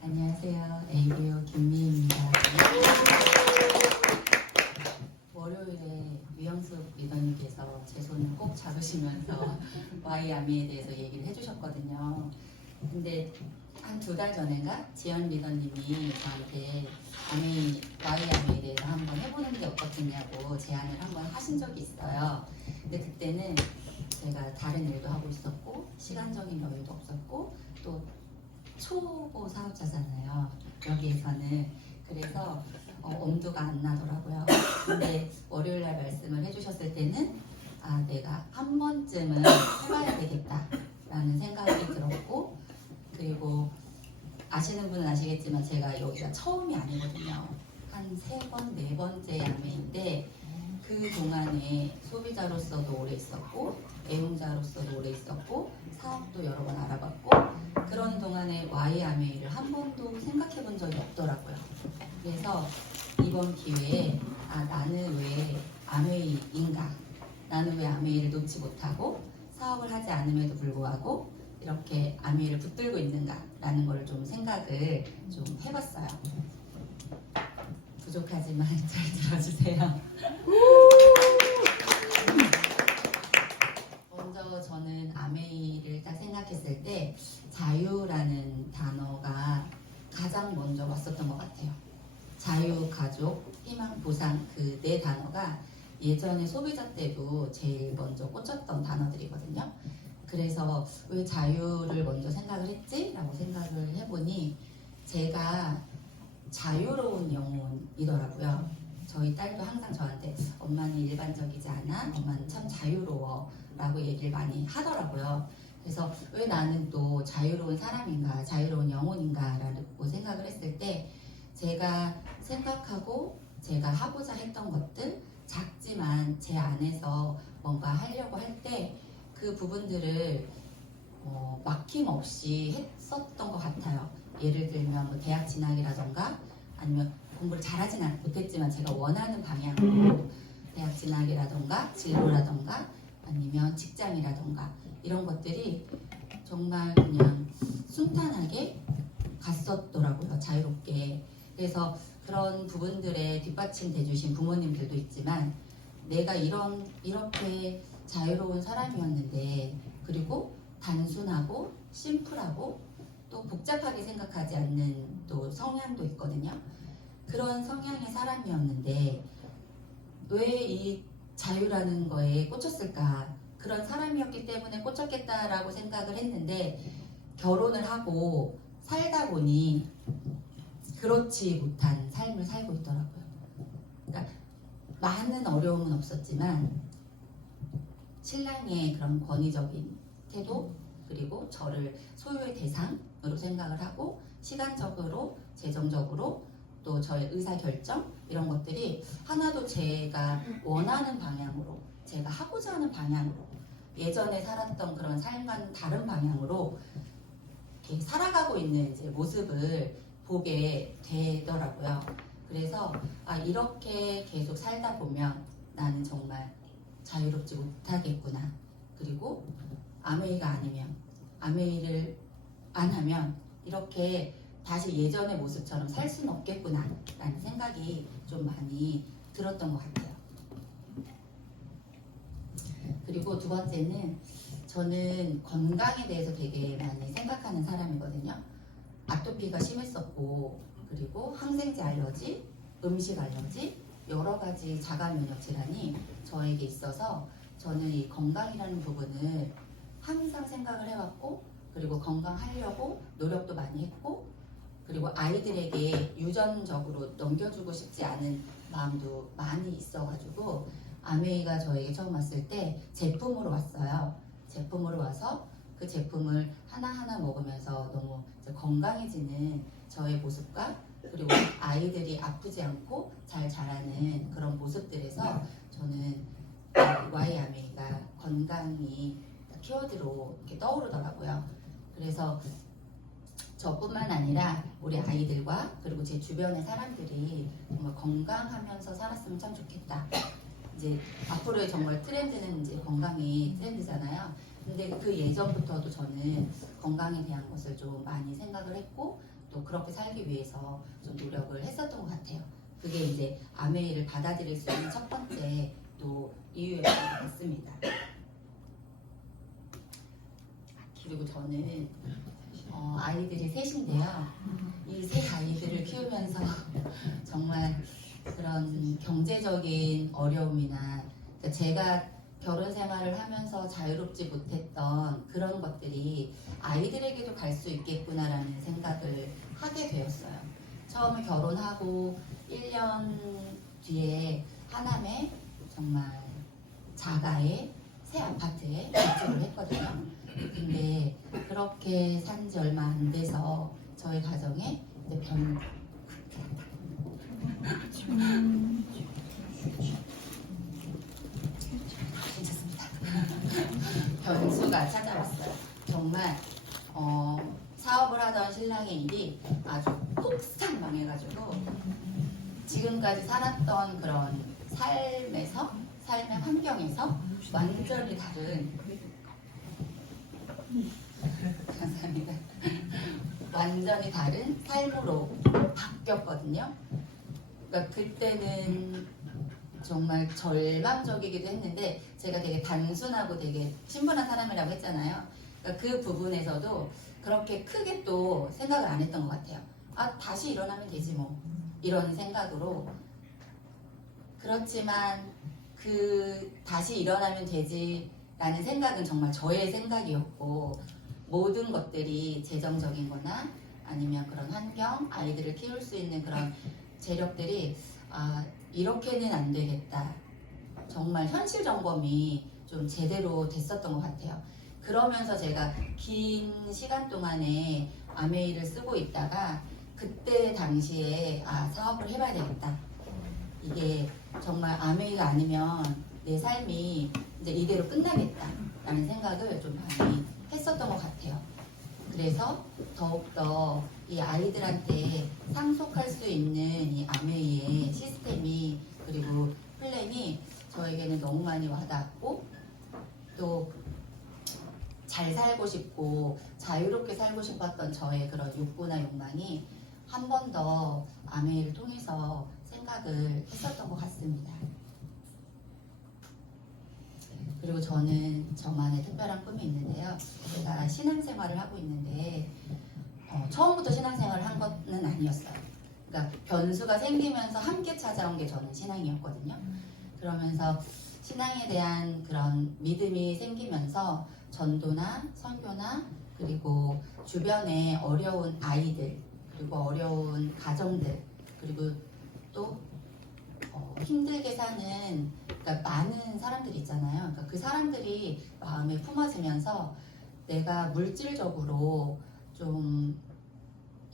안녕하세요. ABO 김미희입니다. 월요일에 유영숙 리더님께서 제 손을 꼭 잡으시면서 Y아미에 대해서 얘기를 해주셨거든요. 근데 한 2달 전인가 지연 리더님이 저한테 Y아미에 대해서 한번 해보는 게 어떻겠냐고 제안을 한번 하신 적이 있어요. 근데 그때는 제가 다른 일도 하고 있었고 시간적인 여유도 없었고 또 초보 사업자잖아요. 여기에서는. 그래서 엄두가 안 나더라고요. 근데 월요일날 말씀을 해주셨을 때는 내가 한 번쯤은 해봐야 되겠다라는 생각이 들었고, 그리고 아시는 분은 아시겠지만 제가 여기가 처음이 아니거든요. 한 3번, 4번째 야매인데 그 동안에 소비자로서도 오래 있었고 애용자로서도 오래 있었고 사업도 여러 번 알아봤고 그런 동안에 Y아메이를 한 번도 생각해 본 적이 없더라고요. 그래서 이번 기회에 나는 왜 아메이인가? 나는 왜 아메이를 놓지 못하고 사업을 하지 않음에도 불구하고 이렇게 아메이를 붙들고 있는가? 라는 걸 좀 생각을 좀 해봤어요. 부족하지만 잘 들어주세요. 먼저 저는 아메이를 딱 생각했을 때 자유라는 단어가 가장 먼저 왔었던 것 같아요. 자유, 가족, 희망, 보상 그 4단어가 예전에 소비자 때도 제일 먼저 꽂혔던 단어들이거든요. 그래서 왜 자유를 먼저 생각을 했지? 라고 생각을 해보니 제가 자유로운 영혼이더라고요. 저희 딸도 항상 저한테 엄마는 일반적이지 않아? 엄마는 참 자유로워 라고 얘기를 많이 하더라고요. 그래서 왜 나는 또 자유로운 사람인가 자유로운 영혼인가 라고 생각을 했을 때 제가 생각하고 제가 하고자 했던 것들 작지만 제 안에서 뭔가 하려고 할 때 그 부분들을 막힘없이 했었던 것 같아요. 예를 들면 뭐 대학 진학이라던가 아니면 공부를 잘하지는 못했지만 제가 원하는 방향으로 대학 진학이라던가 진로라던가 아니면 직장이라던가 이런 것들이 정말 그냥 순탄하게 갔었더라고요. 자유롭게. 그래서 그런 부분들에 뒷받침돼 주신 부모님들도 있지만 내가 이렇게 자유로운 사람이었는데 그리고 단순하고 심플하고 또 복잡하게 생각하지 않는 또 성향도 있거든요. 그런 성향의 사람이었는데 왜 이 자유라는 거에 꽂혔을까? 그런 사람이었기 때문에 꽂혔겠다라고 생각을 했는데 결혼을 하고 살다 보니 그렇지 못한 삶을 살고 있더라고요. 그러니까 많은 어려움은 없었지만 신랑의 그런 권위적인 태도 그리고 저를 소유의 대상으로 생각을 하고 시간적으로 재정적으로 또 저의 의사결정 이런 것들이 하나도 제가 원하는 방향으로 제가 하고자 하는 방향으로 예전에 살았던 그런 삶과는 다른 방향으로 이렇게 살아가고 있는 이제 모습을 보게 되더라고요. 그래서 이렇게 계속 살다 보면 나는 정말 자유롭지 못하겠구나. 그리고 아메이가 아니면 아메이를 안 하면 이렇게 다시 예전의 모습처럼 살 수는 없겠구나 라는 생각이 좀 많이 들었던 것 같아요. 그리고 2번째는 저는 건강에 대해서 되게 많이 생각하는 사람이거든요. 아토피가 심했었고 그리고 항생제 알러지, 음식 알러지 여러 가지 자가 면역 질환이 저에게 있어서 저는 이 건강이라는 부분을 항상 생각을 해왔고 그리고 건강하려고 노력도 많이 했고 그리고 아이들에게 유전적으로 넘겨주고 싶지 않은 마음도 많이 있어가지고 아메이가 저에게 처음 왔을 때 제품으로 왔어요. 제품으로 와서 그 제품을 하나하나 먹으면서 너무 건강해지는 저의 모습과 그리고 아이들이 아프지 않고 잘 자라는 그런 모습들에서 저는 Y아메이가 건강이 키워드로 이렇게 떠오르더라고요. 그래서 저뿐만 아니라 우리 아이들과 그리고 제 주변의 사람들이 정말 건강하면서 살았으면 참 좋겠다. 이제 앞으로의 정말 트렌드는 이제 건강이 트렌드잖아요. 근데 그 예전부터도 저는 건강에 대한 것을 좀 많이 생각을 했고 또 그렇게 살기 위해서 좀 노력을 했었던 것 같아요. 그게 이제 아메이를 받아들일 수 있는 첫 번째 또 이유였던 것 같습니다. 그리고 저는 아이들이 셋인데요. 이 셋 아이들을 키우면서 정말 그런 경제적인 어려움이나 그러니까 제가 결혼 생활을 하면서 자유롭지 못했던 그런 것들이 아이들에게도 갈 수 있겠구나라는 생각을 하게 되었어요. 처음에 결혼하고 1년 뒤에 하남에 정말 자가의 새 아파트에 입주를 했거든요. 근데 그렇게 산 지 얼마 안 돼서 저희 가정에 이제 괜찮습니다. 변수가 찾아왔어요. 정말 사업을 하던 신랑의 일이 아주 폭삭 망해가지고 지금까지 살았던 그런 삶의 환경에서 완전히 다른 감사합니다. 완전히 다른 삶으로 바뀌었거든요. 그러니까 그때는 정말 절망적이기도 했는데 제가 되게 단순하고 되게 심플한 사람이라고 했잖아요. 그러니까 그 부분에서도 그렇게 크게 또 생각을 안 했던 것 같아요. 아, 다시 일어나면 되지 뭐 이런 생각으로. 그렇지만 그 다시 일어나면 되지라는 생각은 정말 저의 생각이었고 모든 것들이 재정적인 거나 아니면 그런 환경, 아이들을 키울 수 있는 그런 재력들이 이렇게는 안 되겠다. 정말 현실 점검이 좀 제대로 됐었던 것 같아요. 그러면서 제가 긴 시간 동안에 아메이를 쓰고 있다가 그때 당시에 사업을 해봐야 되겠다. 이게 정말 아메이가 아니면 내 삶이 이제 이대로 끝나겠다라는 생각을 좀 많이 했었던 것 같아요. 그래서 더욱더 이 아이들한테 상속할 수 있는 이 아메이의 시스템이 그리고 플랜이 저에게는 너무 많이 와닿았고 또 잘 살고 싶고 자유롭게 살고 싶었던 저의 그런 욕구나 욕망이 한 번 더 아메이를 통해서 생각을 했었던 것 같습니다. 그리고 저는 저만의 특별한 꿈이 있는데요. 제가 신앙생활을 하고 있는데 처음부터 신앙생활을 한 것은 아니었어요. 그러니까 변수가 생기면서 함께 찾아온 게 저는 신앙이었거든요. 그러면서 신앙에 대한 그런 믿음이 생기면서 전도나 선교나 그리고 주변에 어려운 아이들 그리고 어려운 가정들 그리고 또 힘들게 사는 그러니까 많은 사람들이 있잖아요. 그러니까 그 사람들이 마음에 품어지면서 내가 물질적으로 좀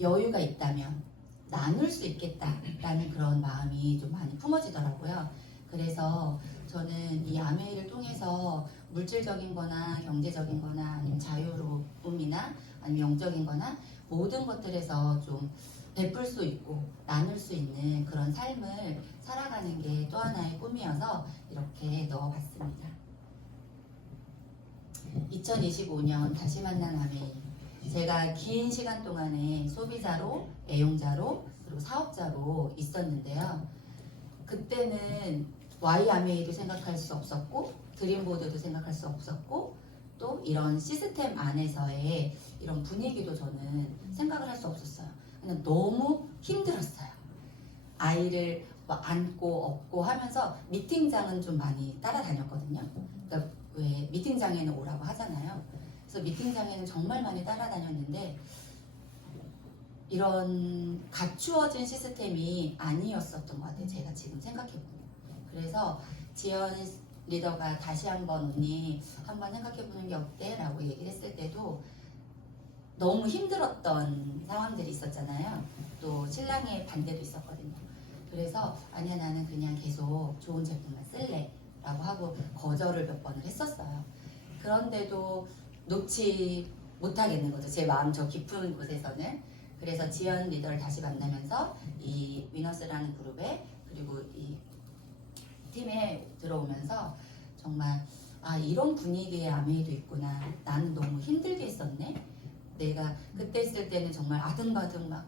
여유가 있다면 나눌 수 있겠다라는 그런 마음이 좀 많이 품어지더라고요. 그래서 저는 이 아메이를 통해서 물질적인 거나 경제적인 거나 아니면 자유로움이나 아니면 영적인 거나 모든 것들에서 좀 베풀 수 있고 나눌 수 있는 그런 삶을 살아가는 게 또 하나의 꿈이어서 이렇게 넣어봤습니다. 2025년 다시 만난 아메이. 제가 긴 시간 동안에 소비자로, 애용자로, 그리고 사업자로 있었는데요. 그때는 Y 아메이도 생각할 수 없었고 드림보드도 생각할 수 없었고 또 이런 시스템 안에서의 이런 분위기도 저는 생각을 할 수 없었어요. 그냥 너무 힘들었어요. 아이를 안고 업고 하면서 미팅장은 좀 많이 따라다녔거든요. 그러니까 왜 미팅장에는 오라고 하잖아요. 그래서 미팅장에는 정말 많이 따라다녔는데 이런 갖추어진 시스템이 아니었었던 것 같아요. 제가 지금 생각해보면. 그래서 지연 리더가 다시 한번 언니 한번 생각해보는 게 어때? 라고 얘기를 했을 때도 너무 힘들었던 상황들이 있었잖아요. 또 신랑의 반대도 있었거든요. 그래서 아니야 나는 그냥 계속 좋은 제품만 쓸래 라고 하고 거절을 몇 번을 했었어요. 그런데도 놓지 못하겠는 거죠. 제 마음 저 깊은 곳에서는. 그래서 지연 리더를 다시 만나면서 이 위너스라는 그룹에 그리고 이 팀에 들어오면서 정말 아 이런 분위기의 아메이도 있구나. 나는 너무 힘들게 했었네. 내가 그때 있을 때는 정말 아등바등 막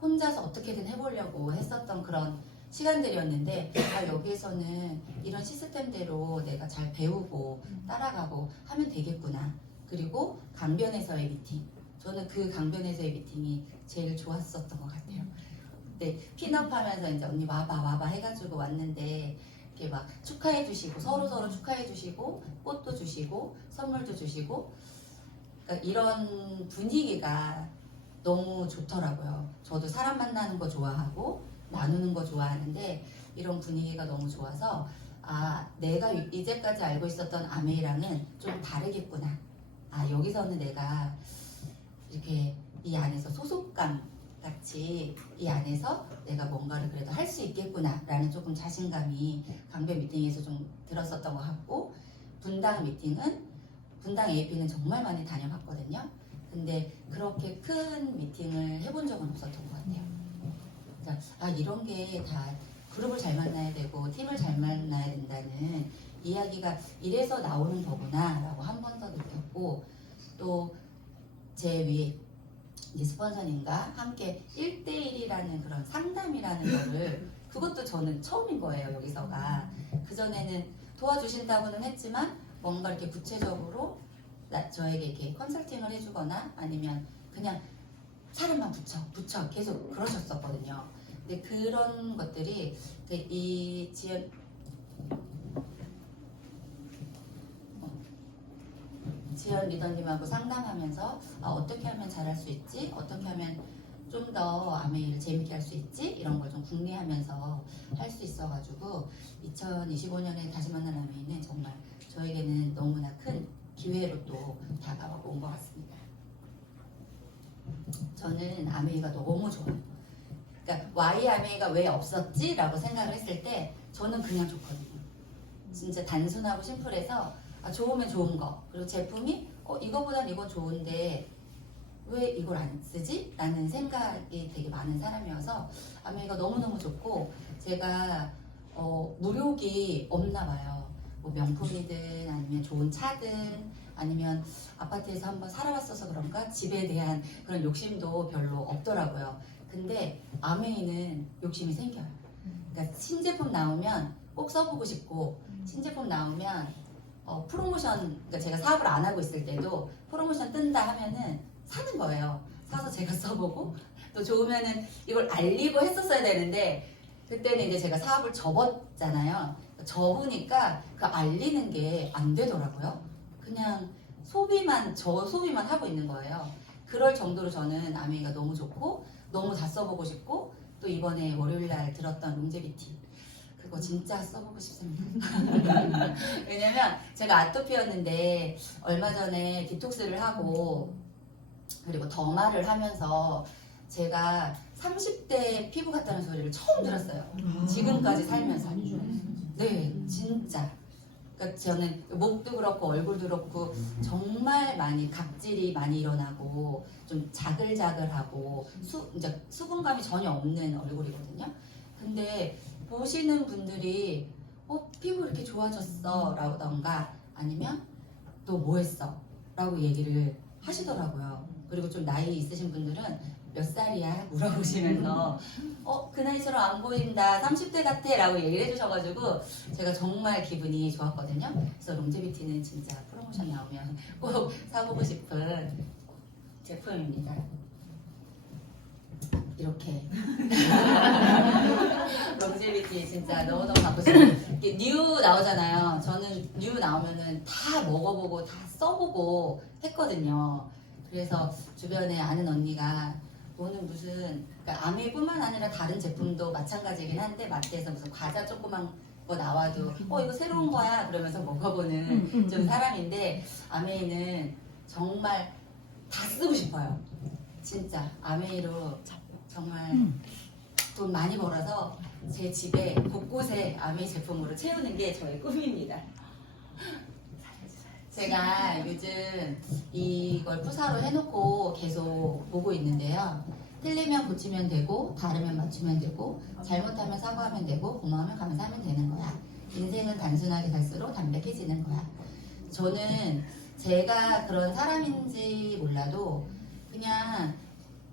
혼자서 어떻게든 해보려고 했었던 그런 시간들이었는데 아 여기에서는 이런 시스템대로 내가 잘 배우고 따라가고 하면 되겠구나. 그리고 강변에서의 미팅. 저는 그 강변에서의 미팅이 제일 좋았었던 것 같아요. 네, 핀업하면서 이제 언니 와봐 해가지고 왔는데 이렇게 막 축하해 주시고 서로 축하해 주시고 꽃도 주시고 선물도 주시고 그러니까 이런 분위기가 너무 좋더라고요. 저도 사람 만나는 거 좋아하고 나누는 거 좋아하는데 이런 분위기가 너무 좋아서 아 내가 이제까지 알고 있었던 아메이랑은 좀 다르겠구나. 아 여기서는 내가 이렇게 이 안에서 소속감 같이 이 안에서 내가 뭔가를 그래도 할 수 있겠구나 라는 조금 자신감이 강변 미팅에서 좀 들었었던 것 같고 분당 미팅은 분당 AP는 정말 많이 다녀봤거든요. 근데 그렇게 큰 미팅을 해본 적은 없었던 것 같아요. 그러니까 아 이런 게 다 그룹을 잘 만나야 되고 팀을 잘 만나야 된다는 이야기가 이래서 나오는 거구나 라고 한 번 더 느꼈고 또 제 위에 이제 스폰서님과 함께 1대1이라는 그런 상담이라는 거를 그것도 저는 처음인 거예요. 여기서가 그전에는 도와주신다고는 했지만 뭔가 이렇게 구체적으로 저에게 이렇게 컨설팅을 해주거나 아니면 그냥 사람만 붙여 계속 그러셨었거든요. 근데 그런 것들이 이 지연 리더님하고 상담하면서 아, 어떻게 하면 잘할 수 있지? 어떻게 하면 좀 더 아메이를 재밌게 할 수 있지? 이런 걸 좀 궁리하면서 할 수 있어가지고 2025년에 다시 만난 아메이는 정말 저에게는 너무나 큰 기회로 또 다가온 것 같습니다. 저는 아메이가 너무 좋아요. 그러니까 Y 아메이가 왜 없었지? 라고 생각을 했을 때 저는 그냥 좋거든요. 진짜 단순하고 심플해서 아, 좋으면 좋은 거 그리고 제품이 이거보단 이건 좋은데 왜 이걸 안 쓰지? 라는 생각이 되게 많은 사람이어서 아메이가 너무너무 좋고 제가 무력이 없나 봐요. 뭐 명품이든 아니면 좋은 차든 아니면 아파트에서 한번 살아봤어서 그런가 집에 대한 그런 욕심도 별로 없더라고요. 근데 아메이는 욕심이 생겨요. 그러니까 신제품 나오면 꼭 써보고 싶고 신제품 나오면 프로모션, 그러니까 제가 사업을 안 하고 있을 때도 프로모션 뜬다 하면은 사는 거예요. 사서 제가 써보고 또 좋으면은 이걸 알리고 했었어야 되는데 그때는 이제 제가 사업을 접었잖아요. 접으니까 그 알리는 게 안 되더라고요. 그냥 저 소비만 하고 있는 거예요. 그럴 정도로 저는 아메이가 너무 좋고 너무 다 써보고 싶고 또 이번에 월요일날 들었던 롱제비티 그거 진짜 써보고 싶습니다. 왜냐면 제가 아토피였는데 얼마 전에 디톡스를 하고 그리고 더마를 하면서 제가 30대 피부 같다는 소리를 처음 들었어요. 지금까지 살면서. 네, 진짜. 그러니까 저는 목도 그렇고 얼굴도 그렇고 정말 많이 각질이 많이 일어나고 좀 자글자글하고 이제 수분감이 전혀 없는 얼굴이거든요. 근데 보시는 분들이 피부 이렇게 좋아졌어 라던가 아니면 또 뭐 했어? 라고 얘기를 하시더라고요. 그리고 좀 나이 있으신 분들은 몇 살이야? 물어보시면서 그 나이처럼 안 보인다 30대 같아 라고 얘기를 해주셔가지고 제가 정말 기분이 좋았거든요. 그래서 롱제비티는 진짜 프로모션 나오면 꼭 사보고 싶은 제품입니다. 이렇게 롱제비티 진짜 너무너무 갖고 싶어요. 이렇게 뉴 나오잖아요. 저는 뉴 나오면은 다 먹어보고 다 써보고 했거든요. 그래서 주변에 아는 언니가 너는 무슨 그러니까 아메이뿐만 아니라 다른 제품도 마찬가지긴 한데 마트에서 무슨 과자 조그만 거 나와도 이거 새로운 거야 그러면서 먹어보는 좀 사람인데 아메이는 정말 다 쓰고 싶어요. 진짜 아메이로 정말 돈 많이 벌어서 제 집에 곳곳에 아메이 제품으로 채우는 게 저의 꿈입니다. 제가 요즘 이걸 푸사로 해놓고 계속 보고 있는데요. 틀리면 고치면 되고 다르면 맞추면 되고 잘못하면 사과하면 되고 고마우면 감사하면 되는 거야. 인생은 단순하게 갈수록 담백해지는 거야. 저는 제가 그런 사람인지 몰라도 그냥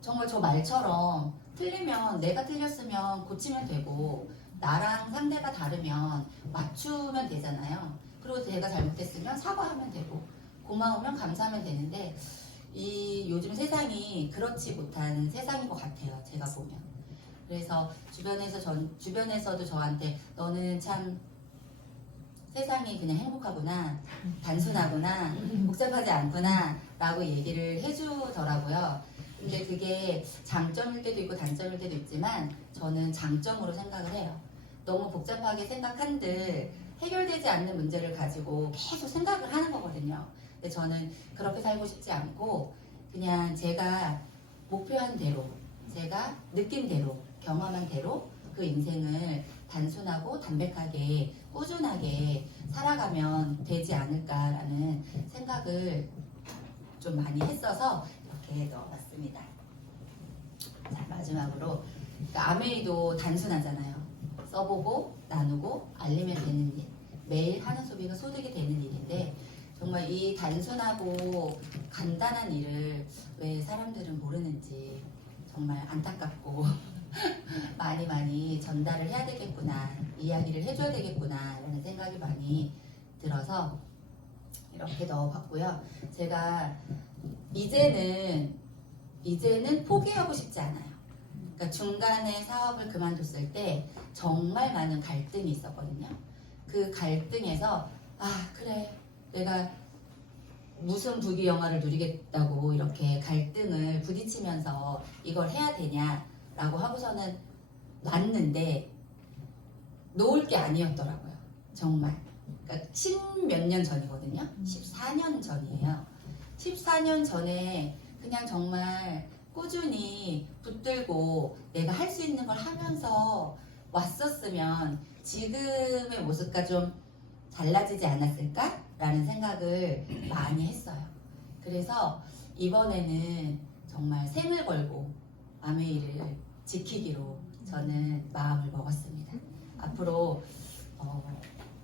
정말 저 말처럼 틀리면 내가 틀렸으면 고치면 되고 나랑 상대가 다르면 맞추면 되잖아요. 그리고 제가 잘못했으면 사과하면 되고 고마우면 감사하면 되는데 이 요즘 세상이 그렇지 못한 세상인 것 같아요. 제가 보면. 그래서 주변에서도 저한테 너는 참 세상이 그냥 행복하구나, 단순하구나, 복잡하지 않구나 라고 얘기를 해주더라고요. 근데 그게 장점일 때도 있고 단점일 때도 있지만 저는 장점으로 생각을 해요. 너무 복잡하게 생각한들 해결되지 않는 문제를 가지고 계속 생각을 하는 거거든요. 근데 저는 그렇게 살고 싶지 않고 그냥 제가 목표한 대로, 제가 느낀 대로, 경험한 대로 그 인생을 단순하고 담백하게 꾸준하게 살아가면 되지 않을까라는 생각을 좀 많이 했어서 이렇게 넣어봤습니다. 자, 마지막으로 그러니까 아메이도 단순하잖아요. 써보고 나누고 알리면 되는 일, 매일 하는 소비가 소득이 되는 일인데 정말 이 단순하고 간단한 일을 왜 사람들은 모르는지 정말 안타깝고 많이 전달을 해야 되겠구나, 이야기를 해줘야 되겠구나 라는 생각이 많이 들어서 이렇게 넣어봤고요. 제가 이제는 포기하고 싶지 않아요. 그러니까 중간에 사업을 그만뒀을 때 정말 많은 갈등이 있었거든요. 그 갈등에서 아 그래 내가 무슨 부귀영화를 누리겠다고 이렇게 갈등을 부딪히면서 이걸 해야 되냐라고 하고서는 놨는데 놓을 게 아니었더라고요. 정말. 그러니까 10몇 년 전이거든요. 14년 전이에요. 14년 전에 그냥 정말 꾸준히 붙들고 내가 할 수 있는 걸 하면서 왔었으면 지금의 모습과 좀 달라지지 않았을까라는 생각을 많이 했어요. 그래서 이번에는 정말 생을 걸고 아메이를 지키기로 저는 마음을 먹었습니다. 앞으로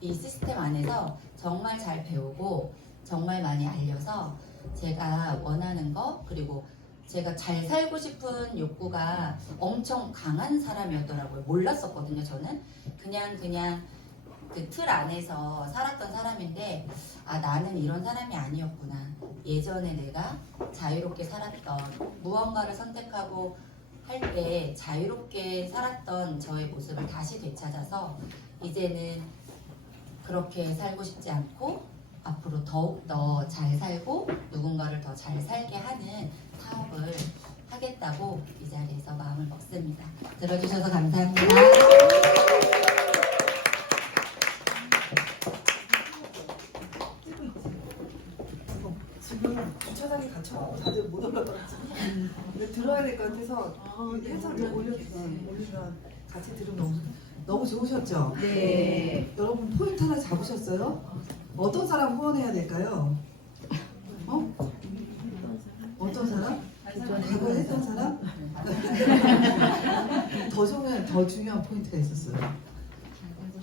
이 시스템 안에서 정말 잘 배우고 정말 많이 알려서 제가 원하는 거 그리고 제가 잘 살고 싶은 욕구가 엄청 강한 사람이었더라고요. 몰랐었거든요. 저는 그냥 그 틀 안에서 살았던 사람인데 아 나는 이런 사람이 아니었구나. 예전에 내가 자유롭게 살았던 무언가를 선택하고 할 때 자유롭게 살았던 저의 모습을 다시 되찾아서 이제는 그렇게 살고 싶지 않고 앞으로 더욱더 잘 살고 누군가를 더 잘 살게 하는 사업을 하겠다고 이 자리에서 마음을 먹습니다. 들어주셔서 감사합니다. 지금 주차장에 갇혀갖고 다들 못 올라가서 근데 들어야 될 것 같아서 해설을 올리면 같이 들으면 너무 좋으셨죠? 네. 여러분 포인트 하나 잡으셨어요? 어떤 사람 후원해야 될까요? 어떤 사람? 과거에 했던 사람? 더 중요한 포인트가 있었어요.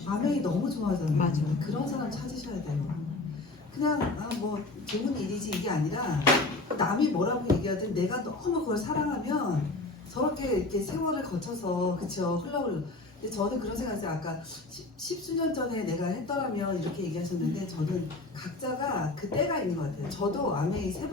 아메이 너무 좋아하잖아요. 맞아. 그런 사람 찾으셔야 돼요. 그냥 뭐 좋은 일이지 이게 아니라 남이 뭐라고 얘기하든 내가 너무 그걸 사랑하면 저렇게 이렇게 세월을 거쳐서 그쵸 흘러올. 근데 저는 그런 생각했어요. 아까 십수년 전에 내가 했더라면 이렇게 얘기하셨는데 저는 각자가 그 때가 있는 것 같아요. 저도 아메이